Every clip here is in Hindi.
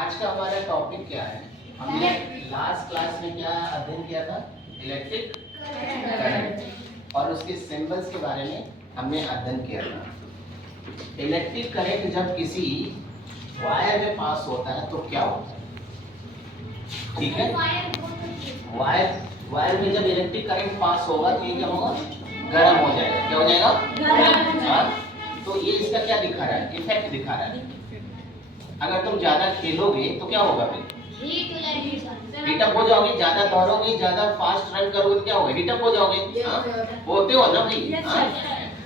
आज का हमारा टॉपिक क्या है? हमने लास्ट क्लास में क्या अध्ययन किया था? इलेक्ट्रिक करंट और उसके सिंबल्स के बारे में हमने अध्ययन किया था। इलेक्ट्रिक करंट जब किसी वायर में पास होता है तो क्या होता है? ठीक है, वायर में जब इलेक्ट्रिक करंट पास होगा तो ये क्या होगा? गर्म हो जाएगा। क्या हो जाएगा? तो ये इसका क्या दिखा रहा है? इफेक्ट दिखा रहा है। अगर तुम ज्यादा खेलोगे तो क्या होगा? फिर हीट अप हो जाओगे, ज्यादा दौड़ोगे, ज्यादा फास्ट रन करोगे तो क्या होगा? हीट अप हो जाओगे। होते हो ना भाई,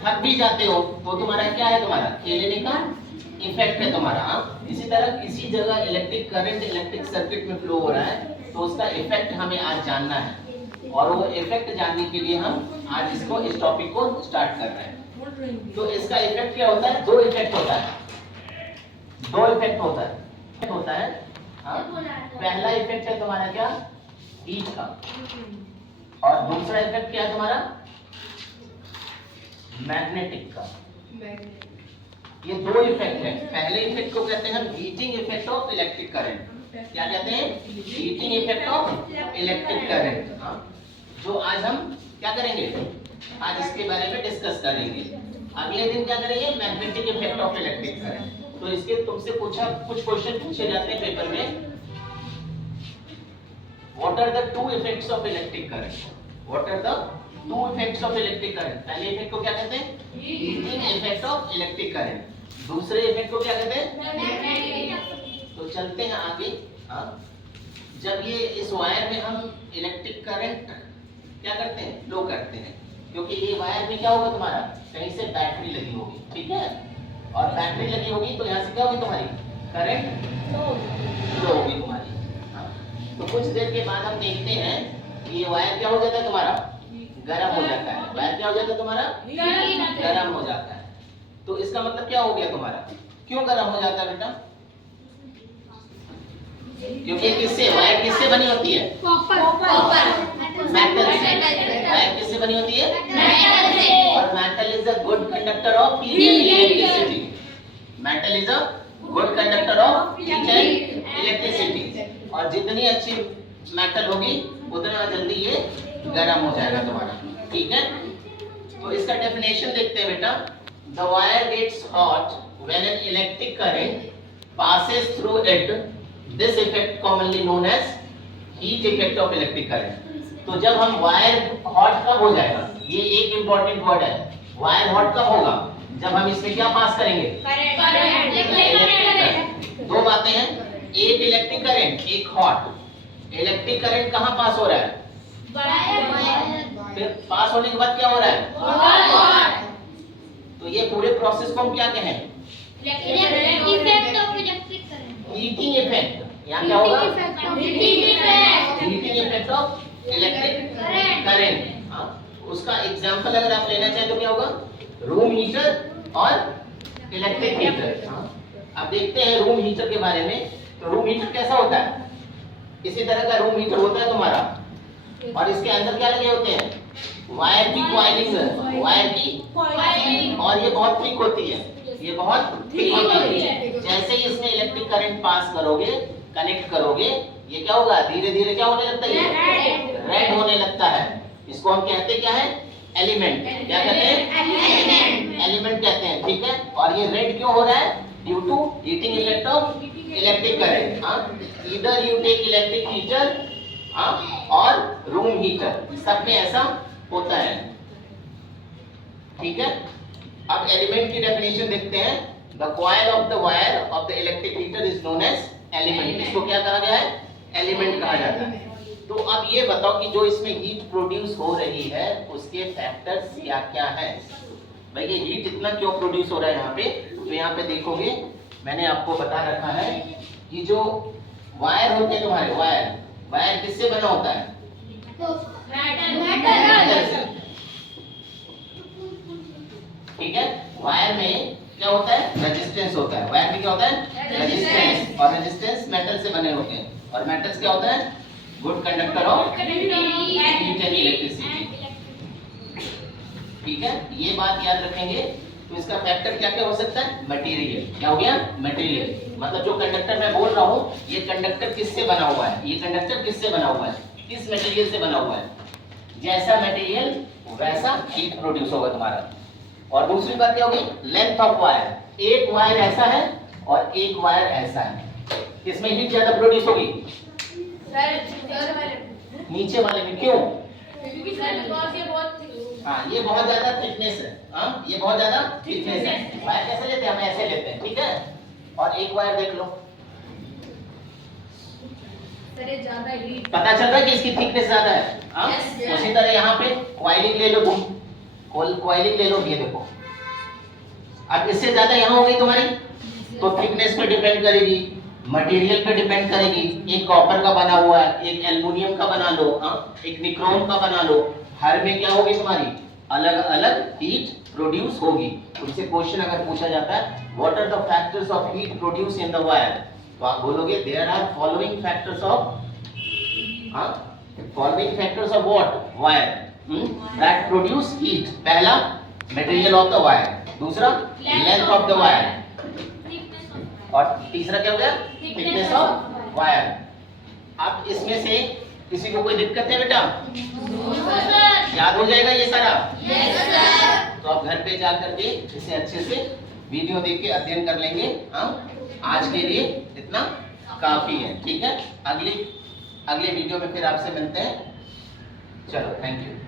थक भी जाते हो तो तुम्हारा क्या है? तुम्हारा खेलने का इफेक्ट है तुम्हारा। इसी तरह किसी जगह इलेक्ट्रिक करंट इलेक्ट्रिक सर्किट में फ्लो हो रहा है तो उसका इफेक्ट हमें आज जानना है, और वो इफेक्ट जानने के लिए हम आज इस टॉपिक को स्टार्ट कर रहे हैं। तो इसका इफेक्ट क्या होता है? दो इफेक्ट होता है। पहला इफेक्ट है तुम्हारा क्या? हीट का। और दूसरा इफेक्ट क्या है तुम्हारा? मैग्नेटिक का। ये दो इफेक्ट है। पहले इफेक्ट को कहते हैं हम heating effect of electric current. क्या कहते हैं? Heating effect of electric current. जो आज हम क्या करेंगे? आज इसके बारे में डिस्कस करेंगे। अगले दिन क्या करेंगे? Magnetic effect of electric current. तो इसके तुमसे कुछ क्वेश्चन पूछे जाते हैं पेपर में। What are the two effects of electric current? What are the two effects of electric current? पहले इफेक्ट को क्या कहते हैं? Heating effect of electric current. दूसरे इफेक्ट को क्या कहते हैं? मैग्नेटिक। तो चलते हैं आगे। जब ये इस वायर में हम इलेक्ट्रिक करंट क्या करते हैं? फ्लो करते हैं, क्योंकि ये वायर में क्या होगा तुम्हारा? कहीं से बैटरी लगी होगी, ठीक है? और बैटरी लगी होगी तो यहाँ से क्या होगी? तुम्हारी करंट फ्लो होगी तुम्हारी। तो कुछ देर के बाद हम देखते हैं कि ये वायर क्या हो जाता है तुम्हारा? गर्म हो जाता है। वायर क्या हो जाता है तुम्हारा? गर्म हो जाता है। तो इसका मतलब क्या हो गया तुम्हारा? क्यों गर्म हो जाता है बेटा? क्योंकि किससे वायर किससे बनी होती है? मेटल से। वायर किससे बनी होती है? मेटल से। और metal is a good conductor of heat and electricity. Metal is a good conductor of heat and electricity. और जितनी अच्छी मेटल होगी उतना जल्दी ये गर्म हो जाएगा तुम्हारा, ठीक है? तो इसका डेफिनेशन देखते हैं बेटा। The wire gets hot when an electric current passes through it. This effect commonly known as heat effect of electric current. तो जब हम वायर हॉट कब हो जाएगा? ये एक इंपॉर्टेंट वर्ड है। वायर हॉट कब होगा? जब हम इसमें क्या पास करेंगे? करंट। दो बातें हैं, एक इलेक्ट्रिक करंट, एक हॉट। इलेक्ट्रिक करंट कहाँ पास हो रहा है? फिर पास होने के बाद क्या हो रहा है? तो ये पूरे प्रोसेस को हम क्या कहें? Heating effect. यहाँ क्या होगा? Heating effect of electric current. उसका एग्जांपल अगर आप लेना चाहें तो क्या होगा? रूम हीटर और इलेक्ट्रिक हीटर। अब देखते हैं रूम हीटर के बारे में। तो रूम हीटर कैसा होता है? इसी तरह का रूम हीटर होता है तुम्हारा, और इसके अंदर क्या लगे होते हैं? वायर की कॉइलिंग, वायर की, और ये बहुत थिक होती है। ये बहुत थिक होती है। जैसे ही इसमें इलेक्ट्रिक करंट पास करोगे, कनेक्ट करोगे, ये क्या होगा? धीरे धीरे क्या होने लगता है? रेड होने लगता है। इसको हम कहते क्या है? एलिमेंट। क्या कहते हैं? एलिमेंट कहते हैं, ठीक है? और ये रेड क्यों हो रहा है? Due to heating effect of electric current. इधर यू टेक इलेक्ट्रिक हीटर और रूम हीटर, सब में ऐसा होता है, ठीक है? अब एलिमेंट की डेफिनेशन देखते हैं। The coil of the wire of the electric heater is known as element. इसको क्या कहा गया है? एलिमेंट कहा जाता है। तो अब ये बताओ कि जो इसमें हीट प्रोड्यूस हो रही है उसके फैक्टर्स क्या क्या है? भाई ये हीट इतना क्यों प्रोड्यूस हो रहा है यहाँ पे? तो यहाँ पे देखोगे मैंने आपको बता रखा है कि जो वायर होते हैं तुम्हारे, वायर किससे बना होता है? मेटल से, ठीक है? वायर में क्या होता है? रेजिस्टेंस होता है। वायर में क्या होता है? रेजिस्टेंस। और रेजिस्टेंस मेटल से बने होते हैं। और मेटल्स क्या होता है? Good conductor of heat and electricity, ठीक है? ये बात याद रखेंगे। तो तो इसका फैक्टर क्या क्या हो सकता है? मटेरियल। क्या हो गया? मटेरियल। मतलब जो कंडक्टर मैं बोल रहा हूँ, ये कंडक्टर किससे बना हुआ है? ये कंडक्टर किससे बना हुआ है? किस मटेरियल से बना हुआ है? जैसा मटेरियल वैसा हीट प्रोड्यूस होगा तुम्हारा। और दूसरी बात क्या होगी? Length of wire. एक वायर ऐसा है और एक वायर ऐसा है, इसमें हीट ज्यादा प्रोड्यूस होगी नीचे वाले में। क्यों? क्योंकि सर बिकॉज़ ये बहुत हाँ, ये बहुत ज्यादा थिकनेस है। हाँ, ये बहुत ज्यादा थिकनेस है। वायर कैसे लेते हैं? हम ऐसे लेते हैं, ठीक है। और एक वायर देख लो, सर ये ज्यादा हीट पता चल रहा है कि इसकी थिकनेस ज्यादा है। हाँ, Yes, yes. उसी तरह यहाँ पे कॉइलिंग ले लो तुम, कॉइलिंग ले लो, ये देखो। अब इससे ज्यादा यहाँ हो गई तुम्हारी, तो थिकनेस पे डिपेंड करेगी, मटेरियल पे डिपेंड करेगी। एक कॉपर का बना हुआ है, एक एल्युमिनियम का बना लो, एक निक्रोम का बना लो, हर में क्या होगी तुम्हारी? अलग अलग हीट प्रोड्यूस होगी। तुमसे क्वेश्चन अगर पूछा जाता है what are the factors of heat produce in the wire, तो आप बोलोगे there are following factors of following factors of what? Wire that produce heat. पहला मटेरियल ऑफ द वायर, दूसरा लेंथ ऑफ द वायर, और तीसरा क्या हो गया? Thickness of wire. अब इसमें से किसी को कोई दिक्कत है बेटा? याद हो जाएगा ये सारा? Yes sir. तो आप घर पे जा करके इसे अच्छे से वीडियो देख के अध्ययन कर लेंगे। आज के लिए इतना काफी है, ठीक है। अगले वीडियो में फिर आपसे मिलते हैं। चलो, थैंक यू।